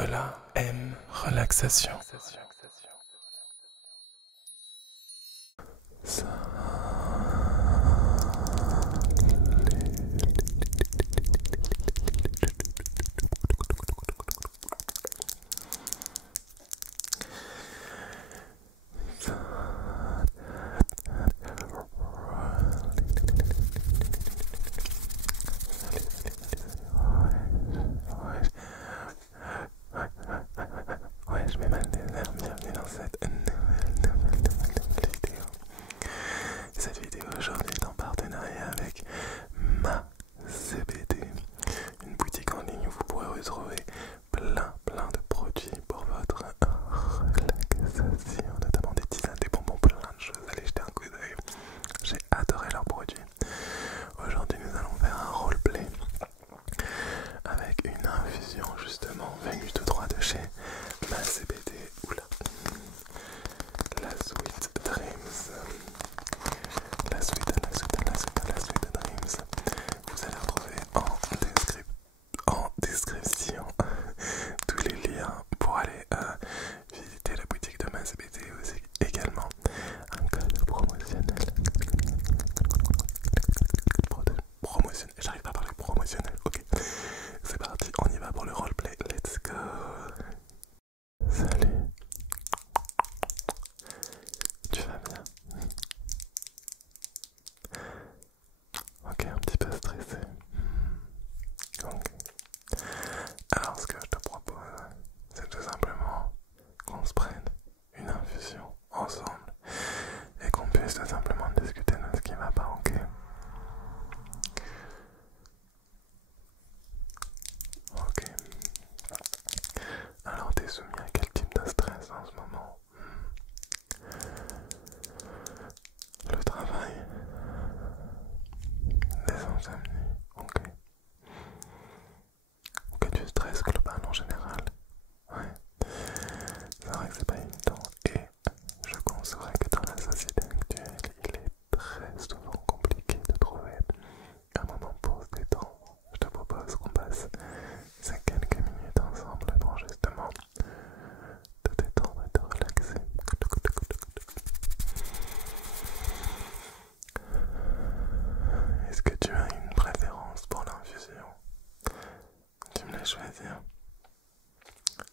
Nicolas aime relaxation. Ouais, je mets mal des nerfs, bienvenue dans cette nouvelle vidéo. Cette vidéo aujourd'hui est en partenariat avec ma CBD, une boutique en ligne où vous pourrez retrouver plein de produits pour votre relaxation, notamment des tisanes, des bonbons, plein de choses. Allez jeter un coup d'œil, j'ai adoré leurs produits. Aujourd'hui nous allons faire un roleplay avec une infusion justement venue tout droit de chez ma CBD, oula, la Sweet Dreams, la Sweet Dreams, vous allez retrouver en description tous les liens pour aller visiter la boutique de ma CBD, aussi également un code promotionnel, j'arrive pas à parler promotionnel, ok, c'est parti, on y va pour le roleplay, let's go. Salut, tu vas bien? Ok, un petit peu stressé. Ok. Alors ce que je te propose, c'est tout simplement qu'on se prenne une infusion ensemble et qu'on puisse tout simplement discuter de ce qui va pas, ok? Ok. Alors t'es soumis à quel type de stress en ce moment? Le travail, les insomnies, ok. Ou que tu stresses global en général. Ouais, c'est vrai que c'est pas évident et je conçois que dans la société actuelle, il est très souvent compliqué de trouver un moment pour se détendre. Je te propose qu'on passe ces quelques minutes ensemble pour justement te détendre et te relaxer. Est-ce que tu as une préférence pour l'infusion? Tu me laisses choisir?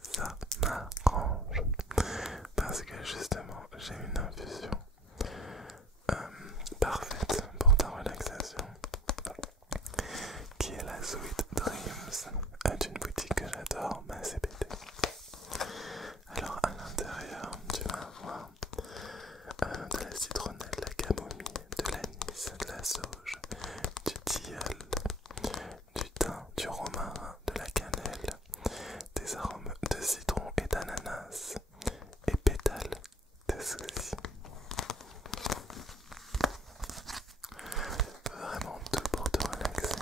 Ça m'arrange parce que justement j'ai une infusion parfaite pour ta relaxation qui est la Sweet Dreams d'une boutique que j'adore, ma CBD. Alors à l'intérieur tu vas avoir de la citronnelle, de la camomille, de l'anis, de la sauge, du tilleul, du thym, du romarin, de la cannelle, des arômes de citron et d'ananas et pétales de souci. Vraiment tout pour te relaxer.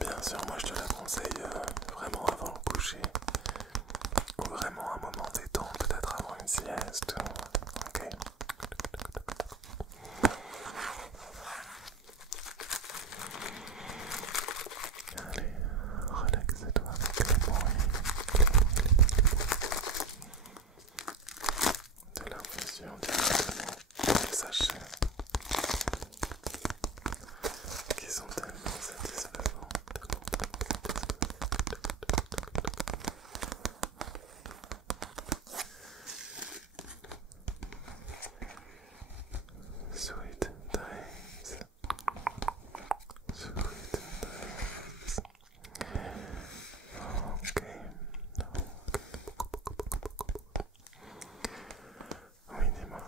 Bien sûr, moi je te la conseille vraiment avant le coucher ou vraiment un moment détente, peut-être avant une sieste. Ok. Allez, relaxe-toi avec le bruit de l'infusion directement dans les sachets qui sont tellement satisfaisants. Sweet dreams. Sweet dreams. Ok. Oui, dis-moi.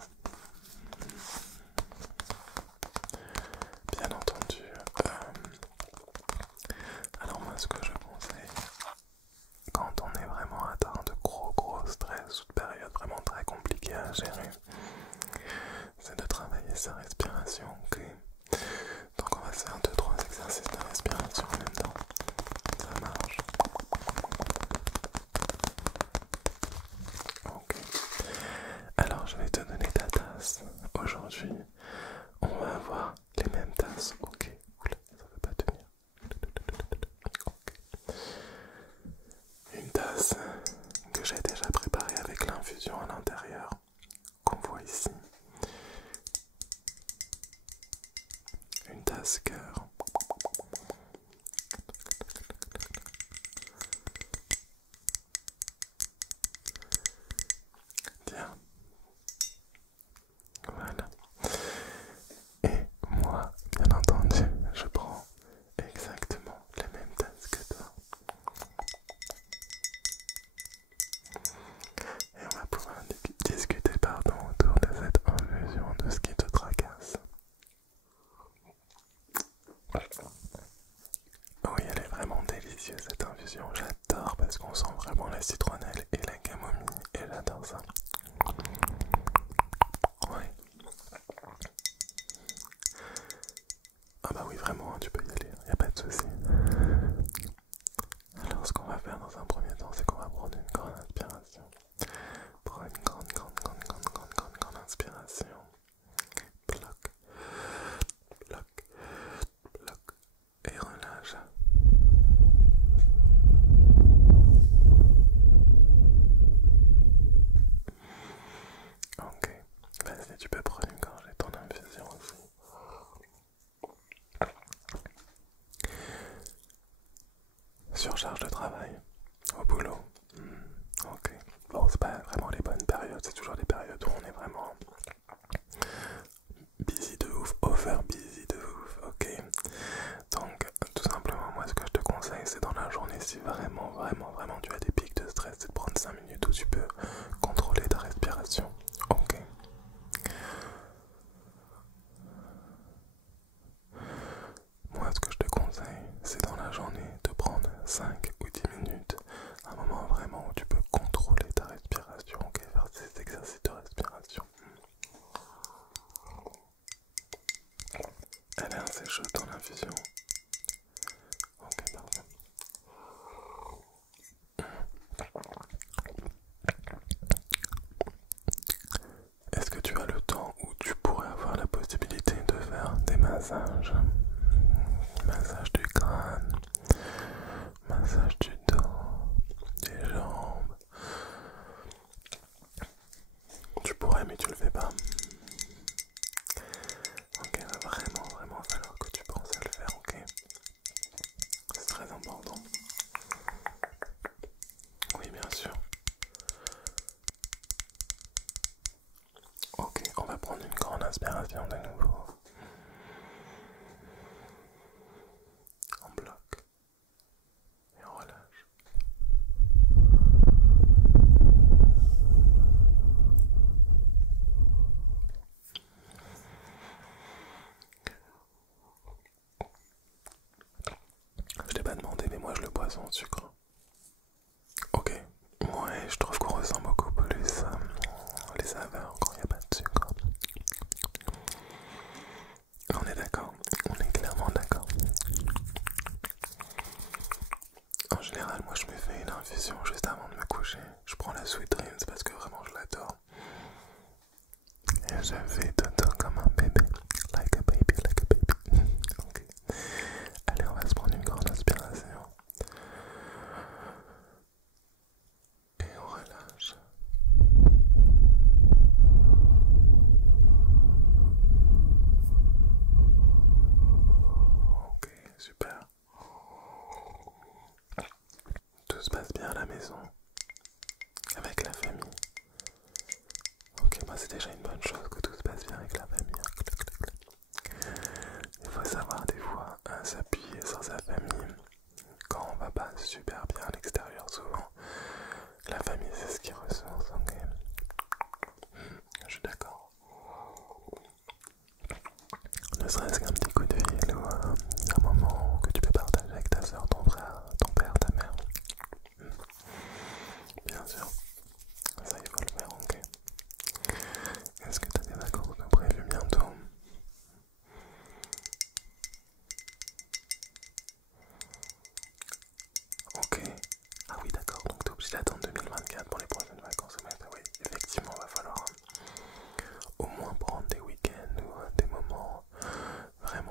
Bien entendu. Alors moi, ce que je conseille, quand on est vraiment atteint de gros stress ou de périodes vraiment très compliquées à gérer, c'est de travailler sa respiration, ok? Donc on va faire 2-3 exercices de respiration en même temps. Ça marche. Ok. Alors je vais te donner ta tasse. Aujourd'hui, on va avoir les mêmes tasses. Ok. Oula, ça veut pas tenir. cœur. Tiens. Voilà. Et moi, bien entendu, je prends exactement les mêmes tasses que toi. Et on va pouvoir discuter autour de cette infusion, de ce qui te tracasse. Oui, elle est vraiment délicieuse cette infusion, j'adore parce qu'on sent vraiment la citronnelle et la camomille et j'adore ça. Oui. Ah bah oui, vraiment, tu peux y aller, y a pas de souci. Alors ce qu'on va faire dans un premier temps, c'est qu'on va prendre une grande inspiration. Prends une grande inspiration. Bloc, bloc, bloc. Et relâche. Ok, vas-y, tu peux prendre une gorgée de ton infusion aussi. Surcharge de travail au boulot. Ok, bon, c'est pas vraiment les bonnes périodes, c'est toujours des périodes où on est vraiment busy de ouf, over busy de ouf, ok. Donc, tout simplement, moi ce que je te conseille, c'est dans la journée, si vraiment tu as des pics de stress, c'est de prendre 5 minutes où tu peux contrôler ta respiration, ok. Moi ce que je te conseille, c'est dans la journée de prendre 5 ou 10 minutes, un moment vraiment où tu peux contrôler ta respiration, ok, faire ces exercices de respiration. Elle est assez chaude dans l'infusion. Ok, parfait. Est-ce que tu as le temps où tu pourrais avoir la possibilité de faire des massages? Massage du crâne, massage du dos, des jambes. Tu pourrais mais tu le fais pas. Ok, va vraiment falloir que tu penses à le faire, ok? C'est très important. Oui, bien sûr. Ok, on va prendre une grande inspiration de nouveau. On bloque. Et on relâche. Je t'ai pas demandé, mais moi je le bois sans sucre. Ok, ouais, je trouve qu'on ressent beaucoup plus les saveurs quand il n'y a pas de sucre. On est d'accord, on est clairement d'accord. En général, moi je me fais une infusion juste avant de me coucher. Je prends la Sweet Dreams parce que vraiment je l'adore. Et je fais dodo comme un bébé. Like a baby, like a baby. Ok. Allez, on va se prendre une grande inspiration. Et on relâche. Ok, super. Tout se passe bien à la maison. Avec la famille. Ok, moi c'est déjà une bonne chose que tout se passe bien avec la famille. Il faut savoir des fois s'appuyer sur sa famille quand on va pas super bien à l'extérieur. Souvent, la famille c'est ce qui ressource. Ok, je suis d'accord. Ne serait-ce qu'un petit coup de fil ou un moment que tu peux partager avec ta soeur, ton frère, ton père, ta mère. Bien sûr, ça il faut le faire, ok. Est-ce que tu as des vacances de prévues bientôt? Ok. Ah oui d'accord, donc tu es obligé d'attendre 2024 pour les prochaines vacances. Oui, effectivement, il va falloir au moins prendre des week-ends ou des moments vraiment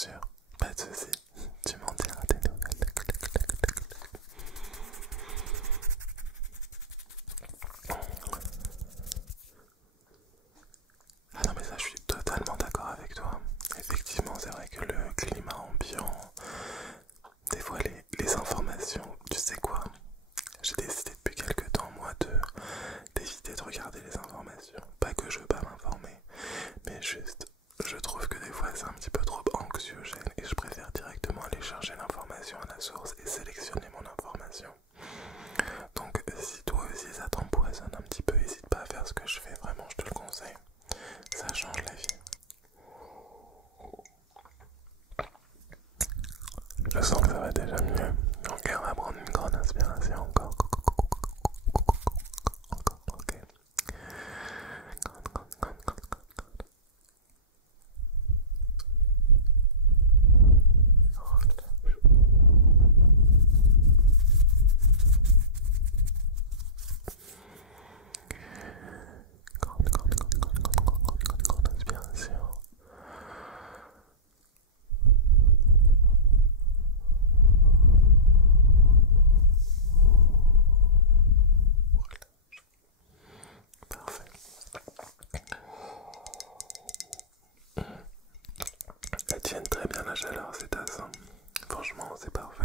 sûr, pas de soucis. Tu m'en diras des nouvelles. Ah non mais ça je suis totalement d'accord avec toi. Effectivement c'est vrai que le climat ambiant, des fois les informations, tu sais quoi, j'ai décidé depuis quelques temps moi d'éviter de regarder les informations. Pas que je veux pas m'informer, mais juste je trouve que des fois c'est un petit peu trop anxiogène et je préfère directement aller chercher l'information à la source et sélectionner mon information. Donc si toi aussi ça t'empoisonne un petit peu, n'hésite pas à faire ce que je fais, vraiment je te le conseille. Ça change la vie. Je sens que ça va déjà mieux. Donc on va prendre une grande inspiration encore. Encore, ok. Grande inspiration. Parfait. Elles tiennent très bien la chaleur, ces tasses. Franchement, c'est parfait.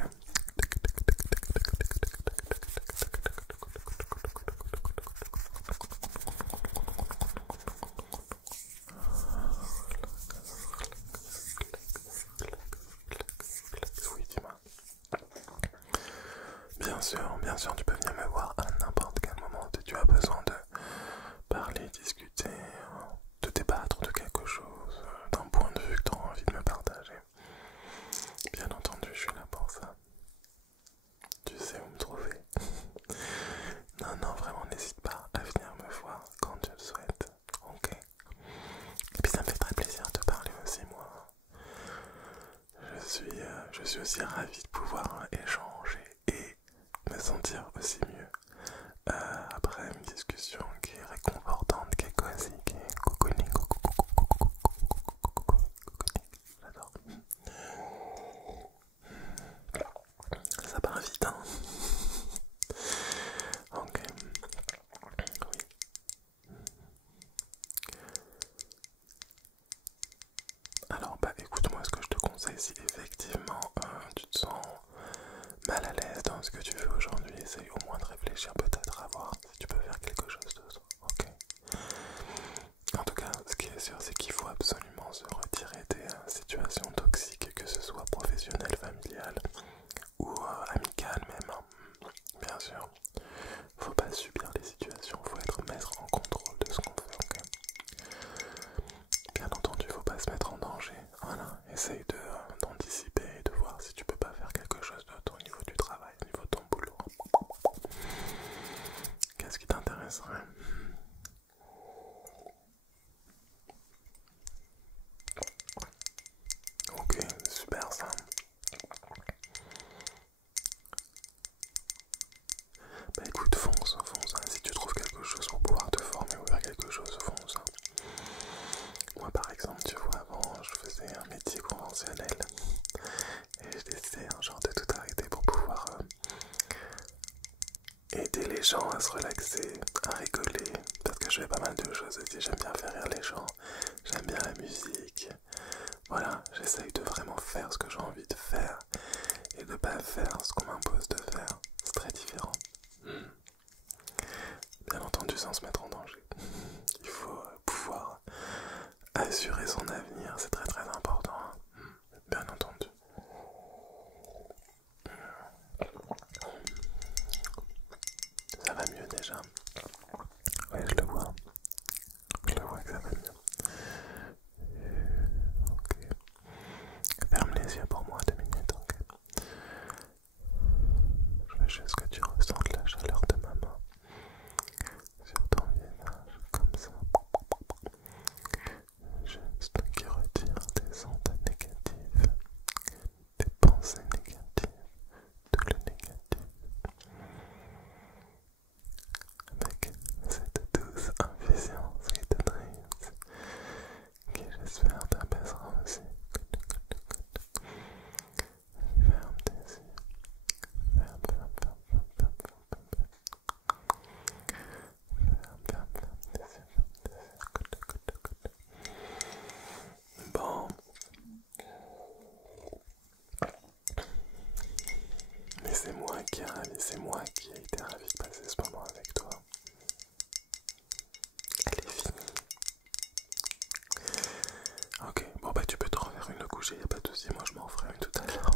Oui, dis-moi. Bien sûr, tu peux venir me voir à n'importe quel moment si tu as besoin de parler, discuter, de débattre de quelque chose, d'un point de vue que tu as envie de me partager. Bien entendu, je suis là pour ça. Tu sais où me trouver. Non, non, vraiment, n'hésite pas à venir me voir quand tu le souhaites. Ok. Et puis ça me fait très plaisir de te parler aussi, moi. Je suis aussi ravi de pouvoir échanger et me sentir aussi mieux après une discussion qui est réconfortante, qui est cosy, qui est cocooning. J'adore. Ça part vite, hein. Ok. Oui. Alors bah écoute, moi ce que je te conseille, si effectivement tu te sens mal à l'aise dans ce que tu fais aujourd'hui, essaye au moins de réfléchir peut-être à voir si tu peux faire quelque chose d'autre. Ok. En tout cas, ce qui est sûr, c'est qu'il faut absolument se retirer des situations toxiques, que ce soit professionnelles, familiales ou amicales même. Bien sûr, faut pas subir les situations, faut être maître en contrôle de ce qu'on fait. Ok. Bien entendu, faut pas se mettre en danger. Voilà, essaye d'anticiper et de voir si tu peux pas faire quelque chose d'autre au niveau du travail, au niveau de ton boulot. Qu'est-ce qui t'intéresserait? Ok, super ça. Bah écoute, fonce, hein. Si tu trouves quelque chose pour pouvoir te former ou faire quelque chose, fonce. Moi par exemple, tu vois, avant je faisais un métier conventionnel et je décidais un genre de tout arrêter pour pouvoir aider les gens à se relaxer, à rigoler, parce que je fais pas mal de choses aussi, j'aime bien faire rire les gens, j'aime bien la musique. Voilà, j'essaye de vraiment faire ce que j'ai envie de faire et de pas faire ce qu'on m'impose de faire. C'est très différent. Bien entendu sans se mettre en danger. Il faut pouvoir assurer son avenir, c'est très très important. Bien entendu. Ça va mieux déjà. Ouais, je le vois. Je le vois que ça va mieux. Ok. Ferme les yeux pour moi 2 minutes, ok. Je veux juste que tu ressentes la chaleur de ma main sur ton qui est ravi, c'est moi qui ai été ravi de passer ce moment avec toi. Elle est finie. Ok, bon bah tu peux te refaire une coucher, y a pas de soucis, moi je m'en ferai une tout à l'heure.